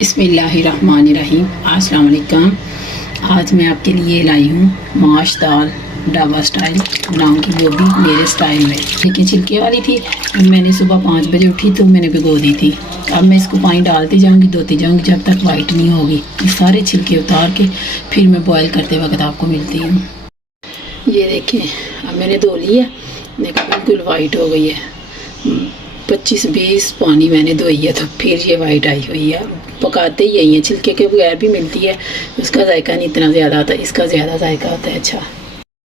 बिस्मिल्लाहिर्रहमानिर्रहीम। अस्सलाम वालेकुम। आज मैं आपके लिए लाई हूँ माश दाल ढाबा स्टाइल बनाऊँगी, वो भी मेरे स्टाइल में। लेकिन छिलके वाली थी, मैंने सुबह 5 बजे उठी तो मैंने भिगो दी थी। अब मैं इसको पानी डालती जाऊँगी, धोती जाऊँगी जब तक वाइट नहीं होगी। ये सारे छिलके उतार के फिर मैं बॉयल करते वक्त आपको मिलती हूँ। ये देखें, अब मैंने धो ली है, देखो बिल्कुल वाइट हो गई है। 25-20 पानी मैंने धोई है तो फिर ये वाइट आई हुई है। पकाते ही यही है, छिलके के बगैर भी मिलती है, उसका जायका नहीं इतना ज़्यादा आता, इसका ज़्यादा जायका आता है। अच्छा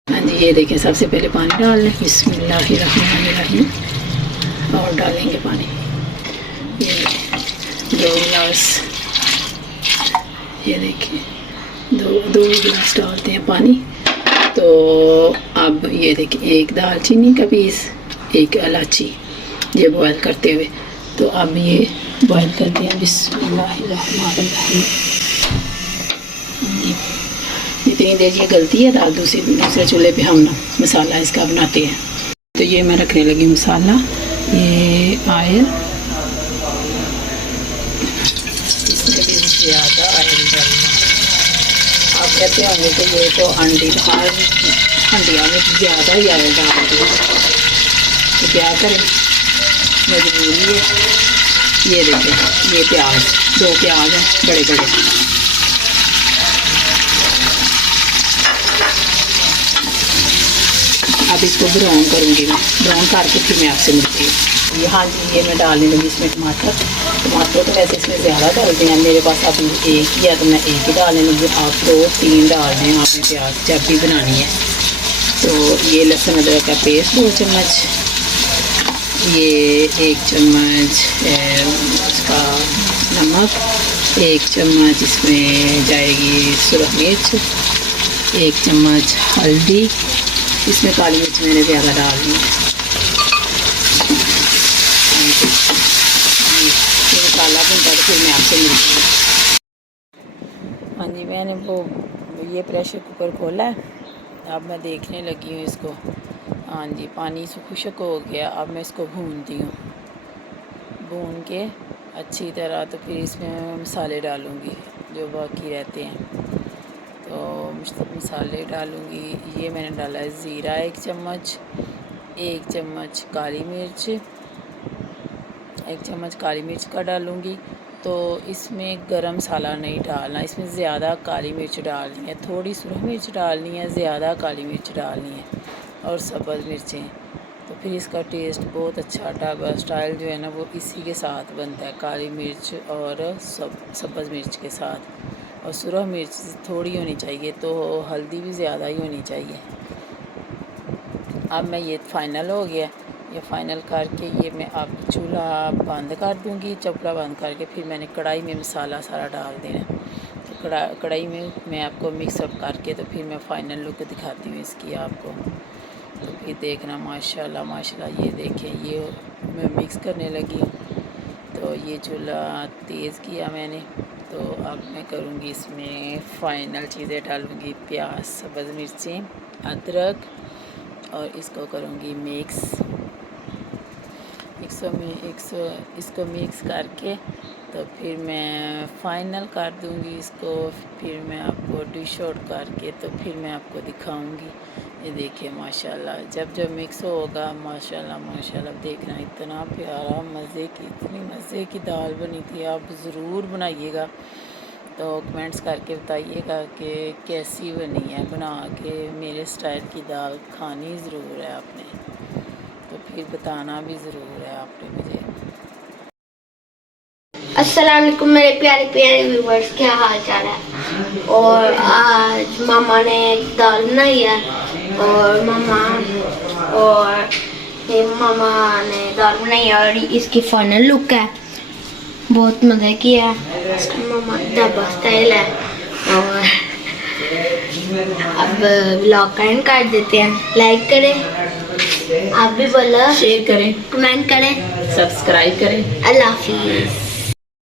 हाँ जी, ये देखें, सबसे पहले पानी डाल लें, बिस्मिल्लाहिर्रहमानिर्रहीम, और डालेंगे पानी। ये 2 गिलास, ये देखें 2 गिलास डालते हैं पानी। तो अब ये देखें, 1 दालचीनी का पीस, 1 इलायची, ये बॉयल करते हुए। तो अब ये बॉयल करते हैं, बिस्मिल्लाहिर्रहमानिर्रहीम। जितनी देर ये गलती है दाल, दूसरे चूल्हे पे हम मसाला इसका बनाते हैं। तो ये मैं रखने लगी मसाला, ये ऑयल, इसमें भी ज़्यादा ऑयल डालना। आप कहते होंगे कि ये तो हंडिया में ज़्यादा ही ऑयल डालती है, तो क्या करें, मजबूरी है। ये देखें, ये प्याज, 2 प्याज हैं बड़े बड़े, अब इसको ब्राउन करूँगी मैं, ब्राउन करके फिर मैं आपसे मिलती हूँ। हाँ जी, ये मैं डालने लगी इसमें टमाटर तो वैसे इसमें ज़्यादा डालते हैं, मेरे पास अभी 1 ही है तो मैं 1 ही डालने लगी। आप 2-3 डाल दें आपने प्याज जब भी बनानी है। तो ये लहसुन अदरक का पेस्ट 2 चम्मच, ये 1 चम्मच उसका नमक, 1 चम्मच इसमें जाएगी सुरख मिर्च, 1 चम्मच हल्दी, इसमें काली मिर्च मैंने ज़्यादा डाल दी है। ये मसाला भूनता तो फिर मैं आपसे मिलती हूँ। हाँ जी, मैंने ये प्रेशर कुकर खोला है, अब मैं देखने लगी हूँ इसको। हाँ जी, पानी से खुश्क हो गया, अब मैं इसको भूनती हूँ। भून के अच्छी तरह तो फिर इसमें मसाले डालूँगी जो बाकी रहते हैं। तो मसाले डालूँगी, ये मैंने डाला है ज़ीरा 1 चम्मच, 1 चम्मच काली मिर्च, 1 चम्मच काली मिर्च का डालूँगी। तो इसमें गरम मसाला नहीं डालना, इसमें ज़्यादा काली मिर्च डालनी है, थोड़ी सुरख मिर्च डालनी है, ज़्यादा काली मिर्च डालनी है, और सब्ज़ मिर्चें। तो फिर इसका टेस्ट बहुत अच्छा, ढाबा स्टाइल जो है ना वो इसी के साथ बनता है, काली मिर्च और सब्ज़ मिर्च के साथ। और सुरख मिर्च थोड़ी होनी चाहिए, तो हल्दी भी ज़्यादा ही होनी चाहिए। अब मैं ये फ़ाइनल हो गया, ये फ़ाइनल करके ये मैं अब चूल्हा बंद कर दूँगी, चपड़ा बंद करके फिर मैंने कढ़ाई में मसाला सारा डाल देना। तो कढ़ाई में मैं आपको मिक्सअप करके तो फिर मैं फ़ाइनल लुक दिखाती हूँ इसकी आपको। तो फिर देखना, माशाल्लाह माशाल्लाह। ये देखें, ये मैं मिक्स करने लगी हूँ। तो ये चूल्हा तेज़ किया मैंने। तो अब मैं करूँगी इसमें फ़ाइनल चीज़ें डालूँगी, प्याज, सब्ज़ मिर्चें, अदरक, और इसको करूँगी मिक्स। इसको मिक्स करके तो फिर मैं फ़ाइनल कर दूँगी इसको। फिर मैं आपको डिश आउट करके तो फिर मैं आपको दिखाऊँगी। ये देखिए माशाल्लाह, जब मिक्स होगा, माशाल्लाह माशाल्लाह, देखना इतना प्यारा इतनी मज़े की दाल बनी थी। आप ज़रूर बनाइएगा, तो कमेंट्स करके बताइएगा कि कैसी बनी है। बना के मेरे स्टाइल की दाल खानी ज़रूर है आपने, तो फिर बताना भी ज़रूर है आपने मुझे। अस्सलाम वालेकुम मेरे प्यारे प्यारे व्यूवर्स, क्या हाल चाल है। और आज मामा ने दाल बनाई है, और मामा ने दाल बनाई है, और इसकी फाइनल लुक है। बहुत मज़े की है, मामा ढाबा स्टाइल है। और अब व्लॉग का एंड कर देते हैं। लाइक करें, आप भी बोलो, शेयर करें, कमेंट करें, सब्सक्राइब करें। अल्लाह हाफिज़।